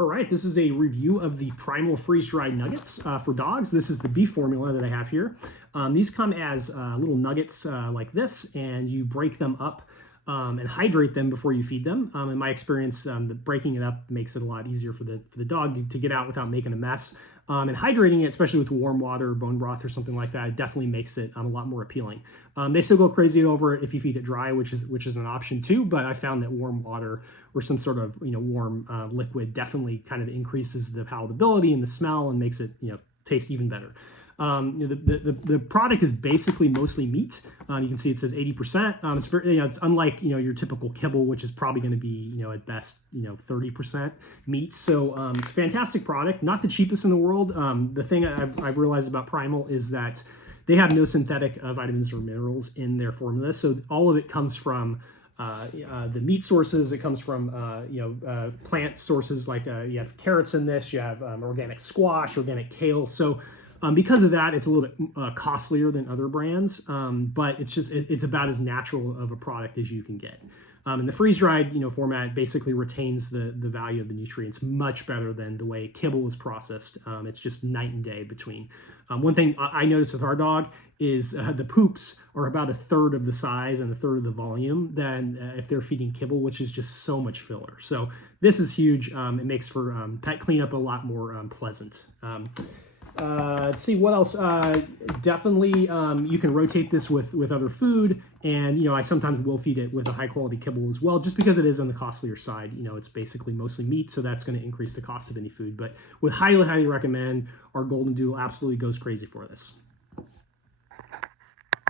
All right, this is a review of the Primal freeze-dried nuggets for dogs. This is the beef formula that I have here. These come as little nuggets like this, and you break them up and hydrate them before you feed them. In my experience, the breaking it up makes it a lot easier for the dog to get out without making a mess. And hydrating it, especially with warm water or bone broth or something like that, definitely makes it a lot more appealing. They still go crazy over it if you feed it dry, which is an option too. But I found that warm water or some sort of warm liquid definitely kind of increases the palatability and the smell and makes it taste even better. The product is basically mostly meat. You can see it says 80%. It's very, it's unlike your typical kibble, which is probably going to be at best 30% meat. So it's a fantastic product. Not the cheapest in the world. The thing I've realized about Primal is that they have no synthetic vitamins or minerals in their formula. So all of it comes from the meat sources. It comes from plant sources, like you have carrots in this. You have organic squash, organic kale. So because of that, it's a little bit costlier than other brands, but it's about as natural of a product as you can get. And the freeze-dried format basically retains the value of the nutrients much better than the way kibble is processed. It's just night and day between. One thing I noticed with our dog is the poops are about a third of the size and a third of the volume than if they're feeding kibble, which is just so much filler. So this is huge. It makes for pet cleanup a lot more pleasant. Let's see what else. Definitely, you can rotate this with other food, and I sometimes will feed it with a high quality kibble as well, just because it is on the costlier side. It's basically mostly meat, so that's going to increase the cost of any food. But would highly recommend. Our Golden Doodle absolutely goes crazy for this.